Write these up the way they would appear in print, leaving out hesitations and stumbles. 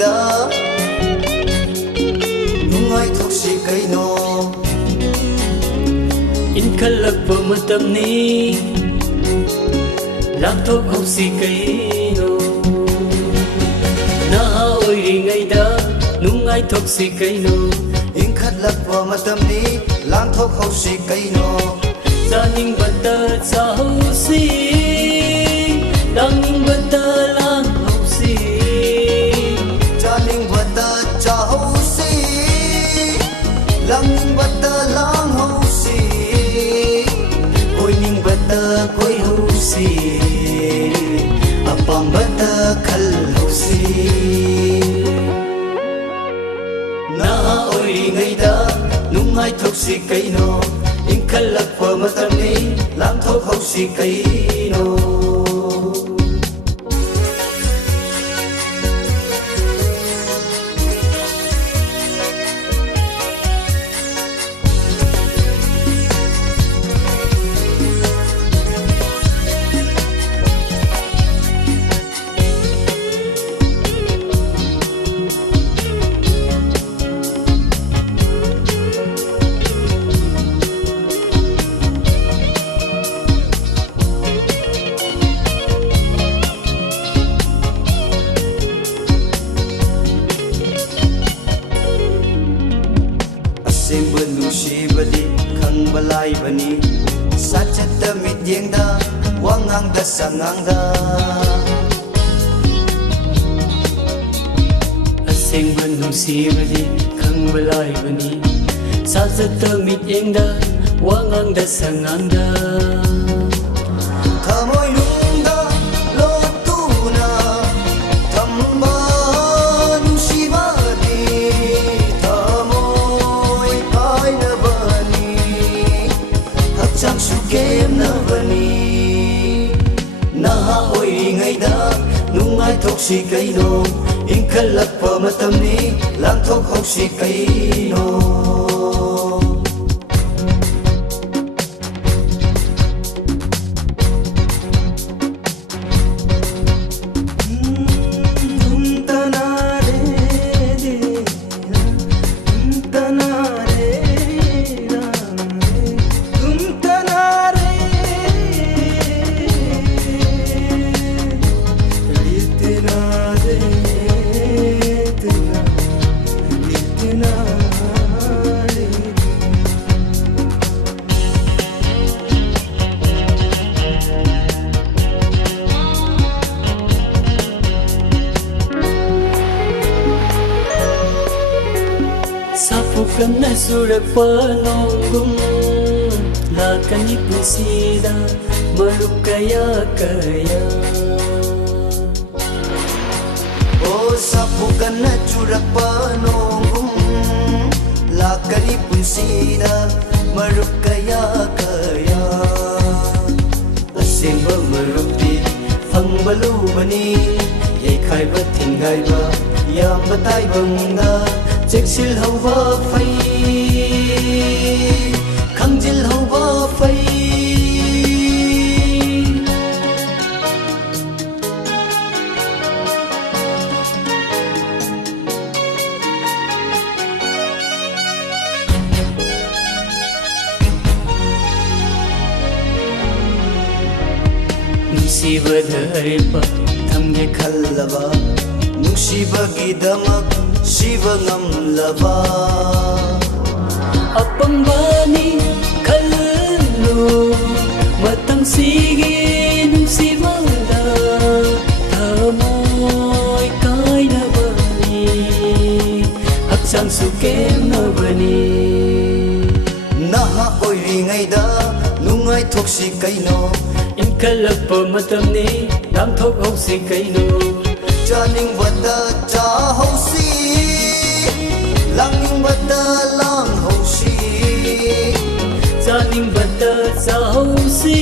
ꯄꯨꯟꯁꯤꯗ ꯅꯨꯡꯉꯥꯏꯊꯣꯛꯁꯤ ꯀꯩꯅꯣ ꯏꯟꯈꯠꯂꯛꯄ ꯃꯇꯝꯅꯤ ꯂꯥꯡꯊꯣꯛꯍꯧꯁꯤ ꯀꯩꯅꯣ ꯅꯍꯥ ꯑꯣꯏꯔꯤꯉꯩꯗ ꯅꯨꯡꯉꯥꯏꯊꯣꯛꯁꯤ ꯀꯩꯅꯣ ꯏꯟꯈꯠꯂꯛꯄ ꯃꯇꯝꯅꯤ ꯂꯥꯡꯊꯣꯛꯍꯧꯁꯤ ꯀꯩꯅꯣ ꯆꯥꯅꯤꯡꯕꯇ ꯆꯥꯍꯧꯁꯤ ꯂꯥꯡꯅꯤꯡꯕꯇ ꯂꯥꯡꯍꯧꯁꯤ ꯆꯥꯅꯤꯡꯕꯇ ꯆꯥꯍꯧꯁꯤ ꯂꯥꯡꯅꯤꯡꯕꯇ ꯂꯥꯡꯍꯧꯁꯤ ꯀꯣꯏꯅꯤꯡꯕꯇ ꯀꯣꯏꯍꯧꯁꯤ ꯑꯄꯥꯝꯕꯇ ꯈꯜꯍꯧꯁꯤ ꯅꯍꯥ ꯑꯣꯏꯔꯤꯉꯩꯗ ꯅꯨꯡꯉꯥꯏꯊꯣꯛꯁꯤ ꯀꯩꯅꯣ ꯏꯟꯈꯠꯂꯛꯄ ꯃꯇꯝꯅꯤ ꯂꯥꯡꯊꯣꯛꯍꯧꯁꯤ ꯀꯩꯅꯣ ꯑꯁꯦꯡꯕ ꯅꯨꯡꯁꯤꯕꯗꯤ ꯈꯪꯕ ꯂꯥꯏꯕꯅꯤ ꯁꯥꯆꯠꯇ ꯃꯤꯠꯌꯦꯡꯗ ꯋꯥꯉꯥꯡꯗ ꯁꯉꯥꯡꯗ ꯑꯁꯦꯡꯕ ꯅꯨꯡꯁꯤꯕꯗꯤ ꯈꯪꯕ ꯂꯥꯏꯕꯅꯤ ꯁꯥꯖꯠꯇ ꯃꯤꯠꯌꯦꯡꯗ ꯋꯥꯉꯥꯡꯗ ꯁꯉꯥꯡꯗ ꯊꯃꯣꯏꯅꯨꯡꯗ ꯂꯣꯠꯇꯨꯅ ꯊꯝꯕ ꯅꯨꯡꯁꯤꯕꯗꯤ ꯊꯃꯣꯏ ꯀꯥꯏꯅꯕꯅꯤ ꯍꯛꯆꯥꯡꯁꯨ ꯀꯦꯝꯅꯕꯅꯤ ꯅꯍꯥ ꯑꯣꯏꯔꯤꯉꯩꯗ ꯅꯨꯡꯉꯥꯏꯊꯣꯛꯁꯤ ꯀꯩꯅꯣ ꯏꯟꯈꯠꯂꯛꯄ ꯃꯇꯝꯅꯤ ꯂꯥꯡꯊꯣꯛꯍꯧꯁꯤ ꯀꯩꯅꯣ Sapukan surakpa nonggum lakani pusida maruk kaya kaya Oh sapukan surakpa nonggum lakani pusida maruk kaya kaya Asemba marukti fangba lubani yaikhaiba thingaiba yamba taibangda Cheksil hauba fai Khangjil hauba fai Nusibada haripa thamge khallaba nusibagidmak Shiva ngamlaba Apambani kallu Matang sige nusibada Thamoy kainabani Hakchang sukem nabani Naha oiringayda nungaithoksi kaino Inkalakpa matamni langthokhausi kaino Chaningbada chahausi Langingbada langhausi Chaningbada chahausi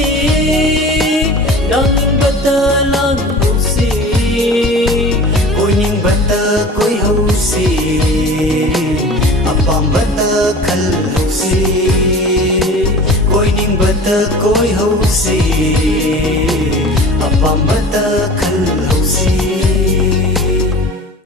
Langingbada langhausi Koiningbada koihausi Apambada khalhausi Koiningbada koihausi Apambada khalhausi